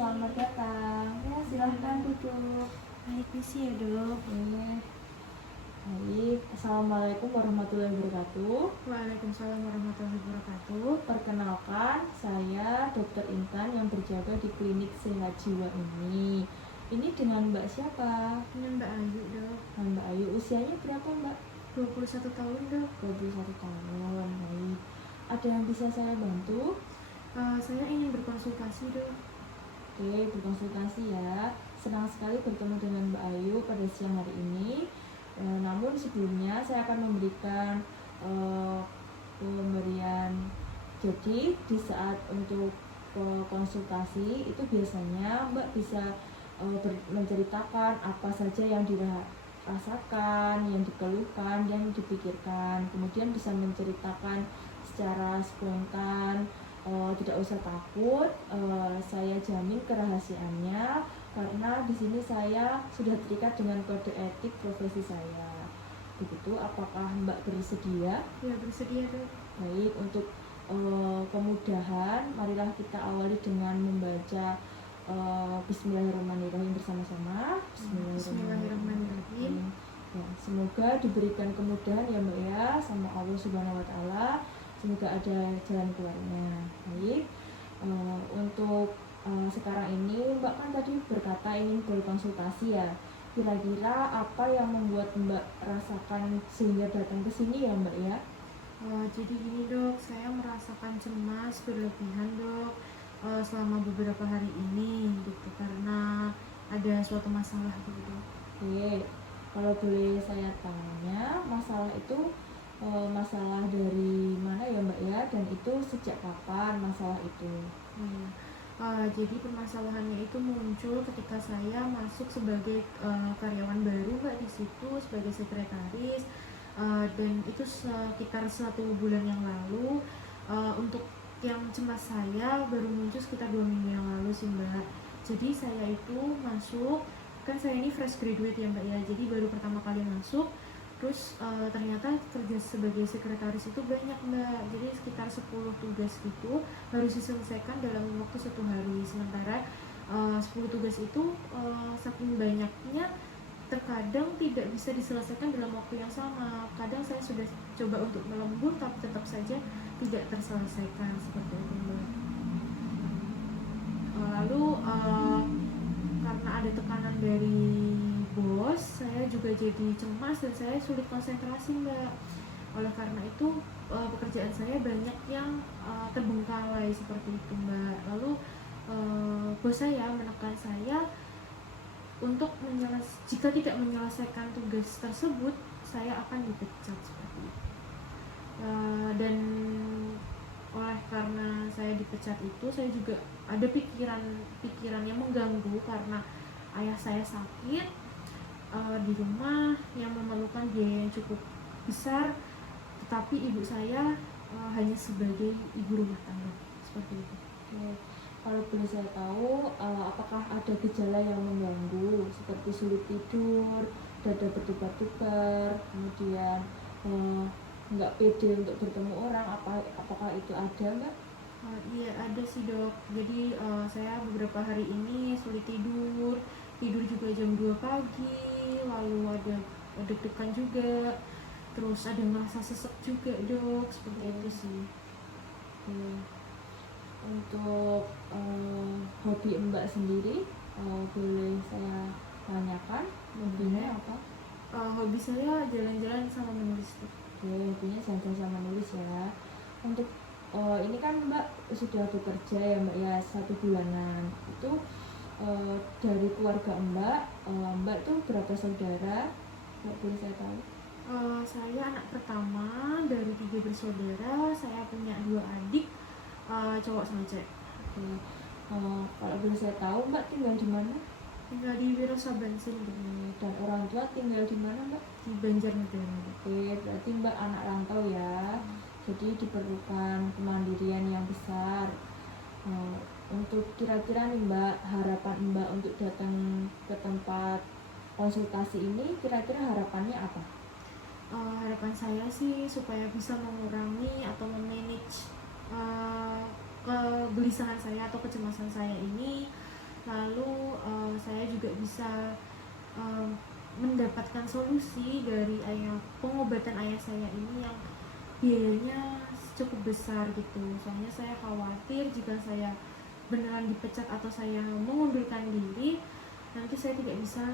selamat datang. Ya, silahkan duduk. Baik, misi ya dok. Oke. Baik, Assalamualaikum warahmatullahi wabarakatuh. Waalaikumsalam warahmatullahi wabarakatuh. Perkenalkan, saya Dr. Intan yang berjaga di klinik sehat jiwa ini. Ini dengan Mbak siapa? Dengan Mbak Ayu dok. Nah, Mbak Ayu, usianya berapa Mbak? 21 tahun dok. 21 tahun. Baik. Ada yang bisa saya bantu? Saya ingin berkonsultasi dok. Oke, berkonsultasi ya. Senang sekali bertemu dengan Mbak Ayu pada siang hari ini. Namun sebelumnya saya akan memberikan pemberian. Jadi di saat untuk konsultasi itu biasanya Mbak bisa menceritakan apa saja yang dirasakan, yang dikeluhkan, yang dipikirkan. Kemudian bisa menceritakan secara spontan. Tidak usah takut, saya jamin kerahasiaannya karena di sini saya sudah terikat dengan kode etik profesi saya. Begitu, apakah Mbak bersedia? Ya, bersedia dok. Baik, untuk kemudahan, marilah kita awali dengan membaca Bismillahirrahmanirrahim bersama-sama. Bismillahirrahmanirrahim. Ya, semoga diberikan kemudahan ya Mbak ya sama Allah Subhanahu Wa Taala. Semoga ada jalan keluarnya. Baik, untuk sekarang ini Mbak kan tadi berkata ingin berkonsultasi ya. Kira-kira apa yang membuat Mbak rasakan sehingga datang ke sini ya Mbak ya? Jadi gini dok, saya merasakan cemas berlebihan dok selama beberapa hari ini gitu karena ada suatu masalah gitu dok. Oke, kalau boleh saya tanya, masalah itu masalah dari mana ya Mbak ya? Dan itu sejak kapan masalah itu? Jadi permasalahannya itu muncul ketika saya masuk sebagai karyawan baru Mbak di situ sebagai sekretaris, dan itu sekitar 1 bulan yang lalu. Untuk yang cemas saya baru muncul sekitar 2 minggu yang lalu sih Mbak. Jadi saya itu masuk, kan saya ini fresh graduate ya Mbak ya, jadi baru pertama kali masuk. Terus ternyata kerja sebagai sekretaris itu banyak Mbak, jadi sekitar 10 tugas gitu harus diselesaikan dalam waktu 1 hari. Sementara 10 tugas itu saking banyaknya terkadang tidak bisa diselesaikan dalam waktu yang sama. Kadang saya sudah coba untuk melembur tapi tetap saja tidak terselesaikan seperti itu Mbak. Lalu karena ada tekanan dari bos, saya juga jadi cemas dan saya sulit konsentrasi Mbak. Oleh karena itu pekerjaan saya banyak yang terbengkalai seperti itu Mbak. Lalu bos saya menekan saya untuk jika tidak menyelesaikan tugas tersebut saya akan dipecat seperti itu. Dan oleh karena saya dipecat itu, saya juga ada pikiran yang mengganggu karena ayah saya sakit di rumah yang memerlukan biaya yang cukup besar, tetapi ibu saya hanya sebagai ibu rumah tangga seperti itu. Kalau boleh saya tahu, apakah ada gejala yang mengganggu seperti sulit tidur, dada berdebar-debar, kemudian nggak pede untuk bertemu orang, apakah itu ada Mbak? Iya ada sih dok, jadi saya beberapa hari ini sulit tidur juga jam 2 pagi, lalu ada deg-degan juga, terus ada merasa sesek juga dok, seperti itu sih. Untuk hobi Mbak sendiri, boleh saya tanyakan hobinya apa? Hobi saya jalan-jalan sama menulis dok. Hobinya jalan-jalan sama nulis ya. Untuk ini kan Mbak sudah bekerja ya Mbak ya 1 bulanan. Itu dari keluarga Mbak tuh berapa saudara? Mbak boleh saya tahu? Saya anak pertama dari 3 bersaudara. Saya punya 2 adik, cowok sama cewek. Kalau boleh saya tahu Mbak tinggal di mana? Tinggal di Wirasaban sini. Dan orang tua tinggal di mana Mbak? Di Banjarnegara. Oke, berarti Mbak anak rantau ya. Jadi diperlukan kemandirian yang besar. Untuk kira-kira nih Mbak, harapan Mbak untuk datang ke tempat konsultasi ini, kira-kira harapannya apa? Harapan saya sih supaya bisa mengurangi atau memanage kegelisahan saya atau kecemasan saya ini, lalu saya juga bisa mendapatkan solusi dari pengobatan ayah saya ini yang biayanya cukup besar gitu. Soalnya saya khawatir jika saya beneran dipecat atau saya mengundurkan diri, nanti saya tidak bisa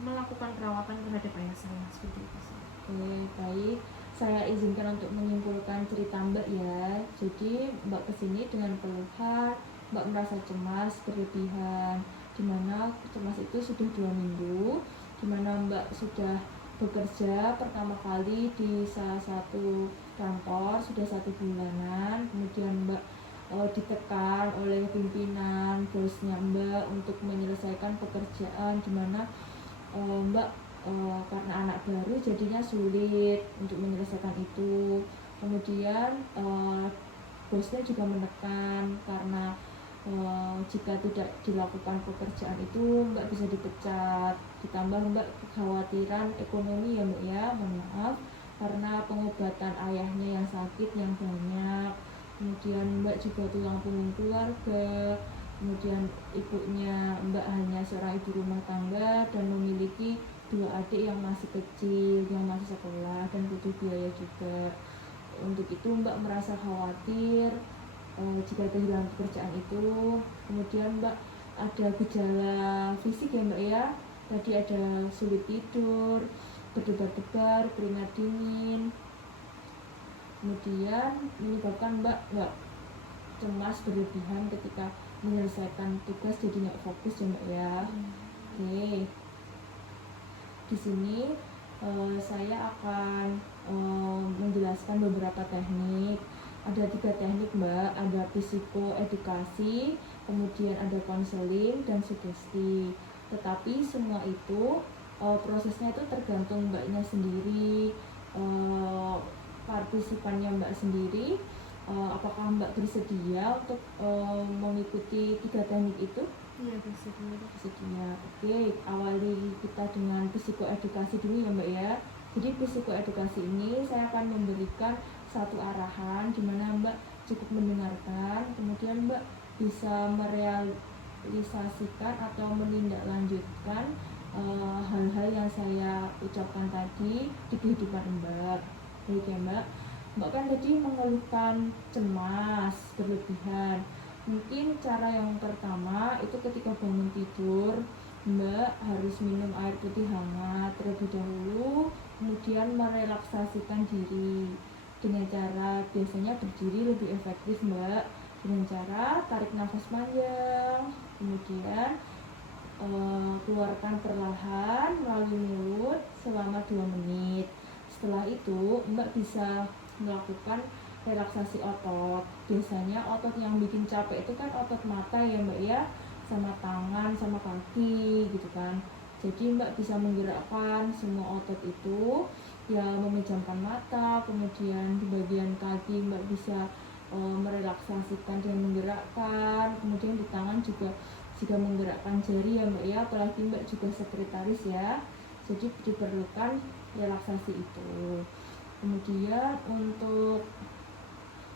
melakukan perawatan terhadap ayah saya, seperti itu sih. Oke, baik. Saya izinkan untuk menyimpulkan cerita Mbak ya. Jadi Mbak kesini dengan keluhan, Mbak merasa cemas berlebihan, dimana cemas itu sudah 2 minggu, dimana Mbak sudah bekerja pertama kali di salah satu kantor sudah 1 bulanan, kemudian Mbak ditekan oleh pimpinan bosnya Mbak untuk menyelesaikan pekerjaan, dimana Mbak karena anak baru jadinya sulit untuk menyelesaikan itu. Kemudian bosnya juga menekan karena jika tidak dilakukan pekerjaan itu Mbak bisa dipecat. Ditambah Mbak kekhawatiran ekonomi ya Mbak ya, mohon maaf karena pengobatan ayahnya yang sakit yang banyak. Kemudian Mbak juga tulang punggung keluarga. Kemudian ibunya Mbak hanya seorang ibu rumah tangga dan memiliki 2 adik yang masih kecil, yang masih sekolah dan butuh biaya juga. Untuk itu Mbak merasa khawatir jika kehilangan pekerjaan itu. Kemudian Mbak ada gejala fisik ya Mbak ya, tadi ada sulit tidur, berdebar-debar, keringat dingin. Kemudian menyebabkan Mbak cemas berlebihan ketika menyelesaikan tugas, jadi nggak fokus ya Mbak ya. Oke, di sini saya akan menjelaskan beberapa teknik. Ada 3 teknik Mbak, ada psikoedukasi, kemudian ada konseling dan sugesti. Tetapi semua itu prosesnya itu tergantung Mbaknya sendiri, partisipannya Mbak sendiri. Apakah Mbak bersedia untuk mengikuti 3 teknik itu? Iya, bersedia. Oke, awali kita dengan psikoedukasi dulu ya Mbak ya. Jadi psikoedukasi ini saya akan memberikan satu arahan di mana Mbak cukup mendengarkan, kemudian Mbak bisa merealisasikan atau menindaklanjutkan hal-hal yang saya ucapkan tadi di kehidupan Mbak. Baik ya Mbak. Mbak kan tadi mengeluhkan cemas berlebihan. Mungkin cara yang pertama itu ketika bangun tidur Mbak harus minum air putih hangat terlebih dahulu, kemudian merelaksasikan diri dengan cara biasanya berdiri lebih efektif Mbak, dengan cara tarik nafas panjang, kemudian keluarkan perlahan melalui mulut selama 2 menit. Setelah itu Mbak bisa melakukan relaksasi otot. Biasanya otot yang bikin capek itu kan otot mata ya Mbak ya, sama tangan, sama kaki gitu kan. Jadi Mbak bisa menggerakkan semua otot itu, ya memejamkan mata, kemudian di bagian kaki Mbak bisa merelaksasikan dan menggerakkan, kemudian di tangan juga jika menggerakkan jari ya Mbak ya, apalagi Mbak juga sekretaris ya, jadi diperlukan relaksasi itu. Kemudian untuk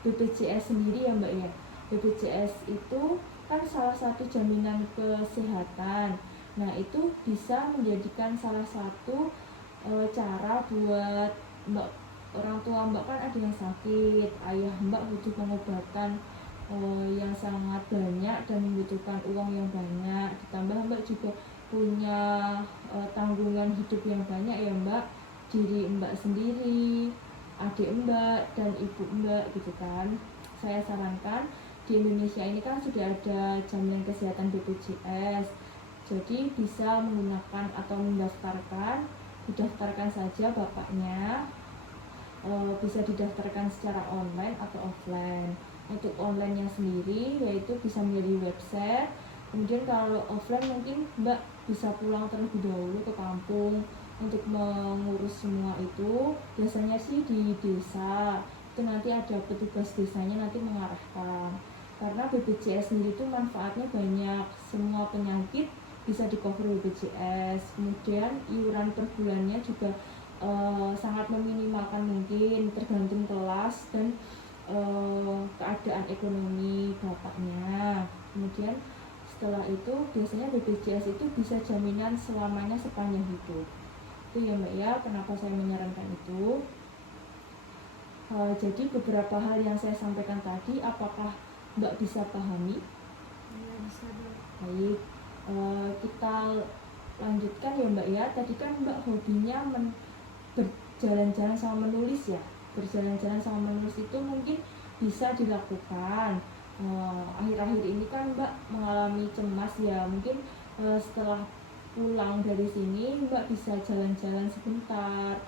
BPJS sendiri ya Mbak ya, BPJS itu kan salah satu jaminan kesehatan. Nah itu bisa menjadikan salah satu cara buat Mbak, orang tua Mbak kan ada yang sakit, ayah Mbak butuh pengobatan yang sangat banyak dan membutuhkan uang yang banyak, ditambah Mbak juga punya tanggungan hidup yang banyak ya Mbak, diri Mbak sendiri, adik Mbak dan ibu Mbak gitu kan. Saya sarankan di Indonesia ini kan sudah ada jaminan kesehatan BPJS, jadi bisa menggunakan atau didaftarkan saja bapaknya. Bisa didaftarkan secara online atau offline. Untuk online-nya sendiri yaitu bisa menjadi website. Kemudian kalau offline mungkin Mbak bisa pulang terlebih dahulu ke kampung untuk mengurus semua itu. Biasanya sih di desa itu nanti ada petugas desanya nanti mengarahkan. Karena BPJS sendiri itu manfaatnya banyak, semua penyakit bisa di cover BPJS. Kemudian iuran per bulannya juga sangat meminimalkan mungkin, tergantung kelas dan keadaan ekonomi bapaknya. Kemudian Setelah itu biasanya BPJS itu bisa jaminan selamanya sepanjang hidup. Itu ya Mbak ya, kenapa saya menyarankan itu. Jadi beberapa hal yang saya sampaikan tadi, apakah Mbak bisa pahami? Iya, bisa Dok. Baik, kita lanjutkan ya Mbak ya. Tadi kan Mbak hobinya berjalan-jalan sama menulis ya. Berjalan-jalan sama menulis itu mungkin bisa dilakukan. Akhir-akhir ini kan Mbak mengalami cemas ya. Mungkin setelah pulang dari sini Mbak bisa jalan-jalan sebentar,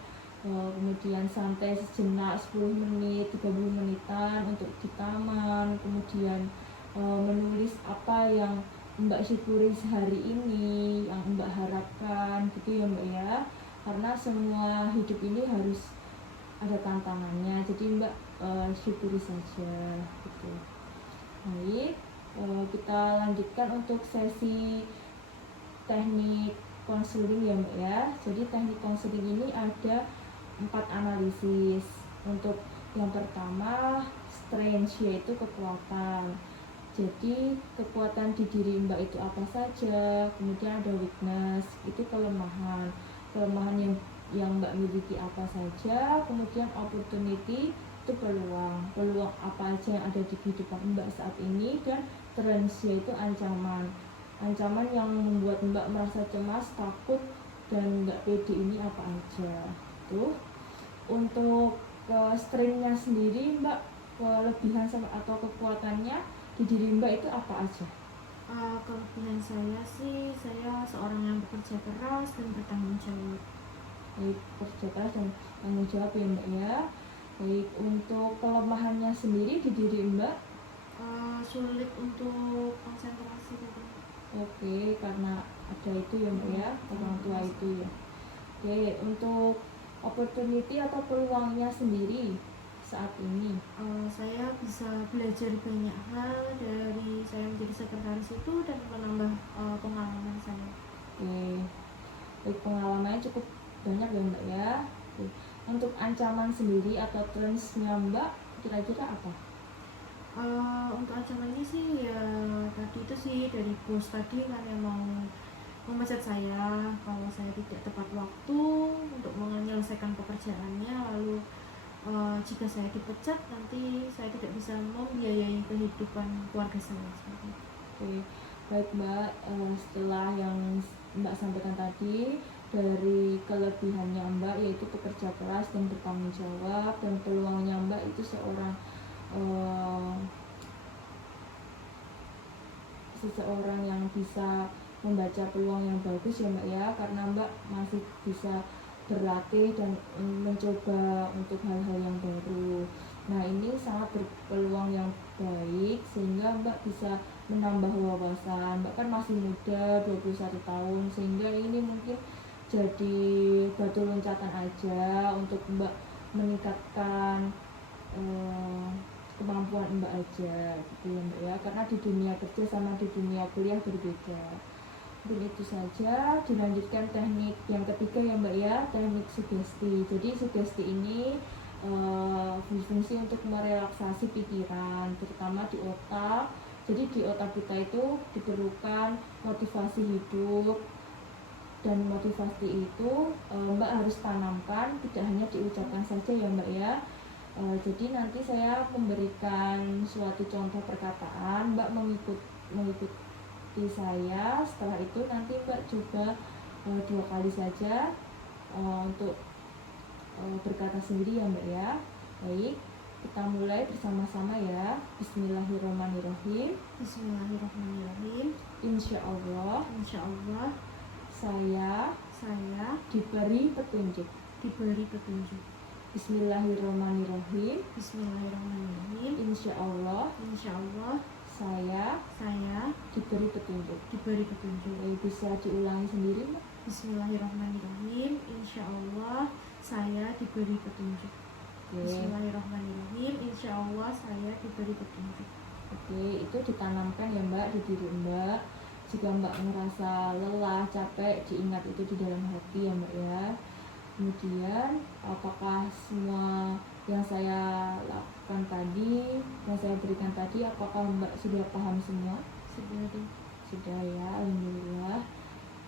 kemudian santai sejenak 10 menit, 30 menitan untuk di taman, kemudian menulis apa yang Mbak syukuri sehari ini, yang Mbak harapkan gitu ya Mbak ya. Karena semua hidup ini harus ada tantangannya, jadi Mbak syukuri saja gitu. Baik, kita lanjutkan untuk sesi teknik konseling ya Mbak ya. Jadi teknik konseling ini ada 4 analisis. Untuk yang pertama strength, yaitu kekuatan. Jadi kekuatan di diri Mbak itu apa saja. Kemudian ada weakness, itu kelemahan. Kelemahan yang Mbak miliki apa saja. Kemudian opportunity, itu peluang apa aja yang ada di kehidupan Mbak saat ini. Dan threat, yaitu ancaman yang membuat Mbak merasa cemas, takut, dan nggak pede ini apa aja. Tuh, untuk strength-nya sendiri Mbak, kelebihan atau kekuatannya di diri Mbak itu apa aja? Kelebihan saya sih, saya seorang yang bekerja keras dan bertanggung jawab. Baik, bekerja keras dan tanggung jawab ya Mbak ya. Baik, untuk kelemahannya sendiri di diri Mbak? Sulit untuk konsentrasi gitu. Oke, karena ada itu ya Mbak ya, orang tua itu ya. Oke, untuk opportunity atau peluangnya sendiri saat ini? Saya bisa belajar banyak hal dari saya menjadi sekretaris itu dan menambah pengalaman saya. Oke, baik, pengalamannya cukup banyak ya Mbak ya. Oke. Untuk ancaman sendiri atau threats-nya Mbak kira-kira apa? Untuk ancamannya sih ya tadi itu sih dari bos tadi kan yang mau memecat saya kalau saya tidak tepat waktu untuk menyelesaikan pekerjaannya, lalu jika saya dipecat nanti saya tidak bisa membiayai kehidupan keluarga saya. Oke, baik Mbak, setelah yang Mbak sampaikan tadi, dari kelebihannya Mbak yaitu pekerja keras dan bertanggung jawab, dan peluangnya Mbak itu seseorang yang bisa membaca peluang yang bagus ya Mbak ya, karena Mbak masih bisa berlatih dan mencoba untuk hal-hal yang baru. Nah, ini sangat berpeluang yang baik sehingga Mbak bisa menambah wawasan. Mbak kan masih muda, 21 tahun, sehingga ini mungkin jadi batu loncatan aja untuk Mbak meningkatkan kemampuan Mbak aja gitu ya Mbak ya, karena di dunia kerja sama di dunia kuliah berbeda. Mungkin itu saja. Dilanjutkan teknik yang ketiga ya Mbak ya, teknik sugesti. Jadi sugesti ini berfungsi untuk merelaksasi pikiran, terutama di otak. Jadi di otak kita itu diperlukan motivasi hidup, dan motivasi itu Mbak harus tanamkan, tidak hanya diucapkan saja ya Mbak ya. Jadi nanti saya memberikan suatu contoh perkataan, Mbak mengikuti saya. Setelah itu nanti Mbak coba 2 kali saja untuk berkata sendiri ya Mbak ya. Baik, kita mulai bersama-sama ya. Bismillahirrahmanirrahim. Bismillahirrahmanirrahim. Insya Allah saya diberi petunjuk. Bismillahirrahmanirrahim. Insya Allah saya diberi petunjuk. Bisa diulangi sendiri Mbak? Bismillahirrahmanirrahim. Insya Allah saya diberi petunjuk. Bismillahirrahmanirrahim. Insya Allah saya diberi petunjuk. Oke, itu ditanamkan ya Mbak di diri Mbak. Jika Mbak merasa lelah, capek, diingat itu di dalam hati ya Mbak ya. Kemudian apakah semua yang saya lakukan tadi, yang saya berikan tadi, apakah Mbak sudah paham semua? Sudah. Sudah ya, alhamdulillah.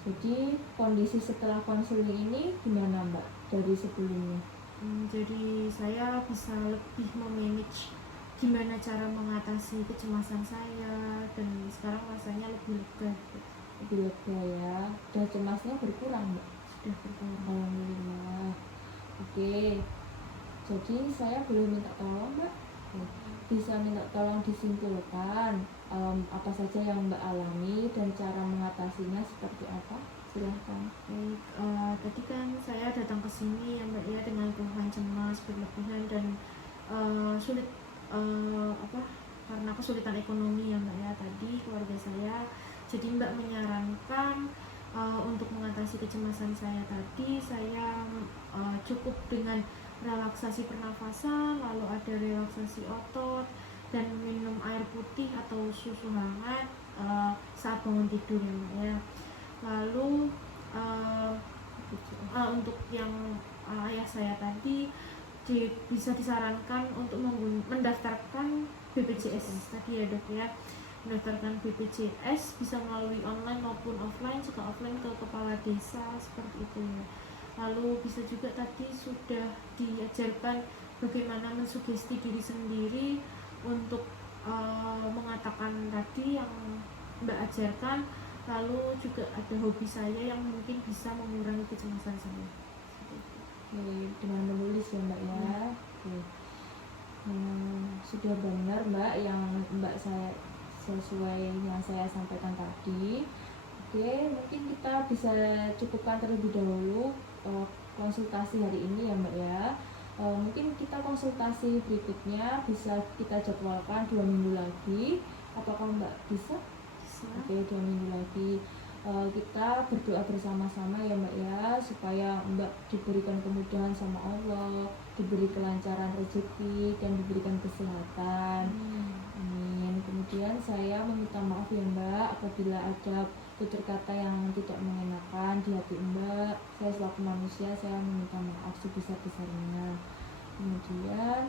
Jadi kondisi setelah konseling ini gimana Mbak dari sebelumnya? Jadi saya bisa lebih memanage gimana cara mengatasi kecemasan saya, dan sekarang rasanya lebih lega gitu. Lebih lega ya. Dan cemasnya berkurang Mbak? Sudah berkurang. Alhamdulillah. Oke. Jadi saya boleh minta tolong Mbak? Bisa minta tolong disimpulkan apa saja yang Mbak alami dan cara mengatasinya seperti apa? Silahkan. Baik, tadi kan saya datang ke sini ya Mbak ya dengan keluhan cemas berlebihan dan sulit karena kesulitan ekonomi ya Mbak ya tadi keluarga saya. Jadi Mbak menyarankan untuk mengatasi kecemasan saya tadi, saya cukup dengan relaksasi pernafasan, lalu ada relaksasi otot, dan minum air putih atau susu hangat saat bangun tidur ya Mbak ya. Lalu untuk yang ayah saya tadi bisa disarankan untuk mendaftarkan BPJS tadi ya Dok ya. Mendaftarkan BPJS bisa melalui online maupun offline, jika offline ke kepala desa seperti itu ya. Lalu bisa juga tadi sudah diajarkan bagaimana mensugesti diri sendiri untuk mengatakan tadi yang Mbak ajarkan. Lalu juga ada hobi saya yang mungkin bisa mengurangi kecemasan saya. Oke, dengan menulis ya Mbak ya. Oke. Sudah benar Mbak yang Mbak saya sesuai yang saya sampaikan tadi. Oke, mungkin kita bisa cukupkan terlebih dahulu konsultasi hari ini ya Mbak ya. Mungkin kita konsultasi berikutnya bisa kita jadwalkan 2 minggu lagi. Apakah Mbak bisa? Oke, 2 minggu lagi. Kita berdoa bersama-sama ya Mbak ya, supaya Mbak diberikan kemudahan sama Allah, diberi kelancaran rezeki, dan diberikan kesehatan. Amin. Kemudian saya meminta maaf ya Mbak apabila ada tutur kata yang tidak mengenakan di hati Mbak. Saya selaku manusia, saya meminta maaf sebesar-besarnya. Kemudian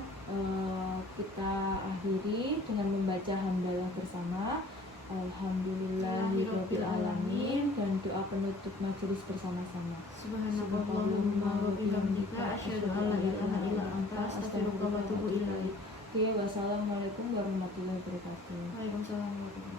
kita akhiri dengan membaca hamdalah bersama. Alhamdulillahirabbil alamin, dan doa penutup majelis bersama-sama. Subhanallahumma wa bihamdika asyhadu an la ilaha illa anta astaghfiruka wa atubu ilaik. Oke, wassalamualaikum warahmatullahi wabarakatuh. Waalaikumsalam warahmatullahi wabarakatuh.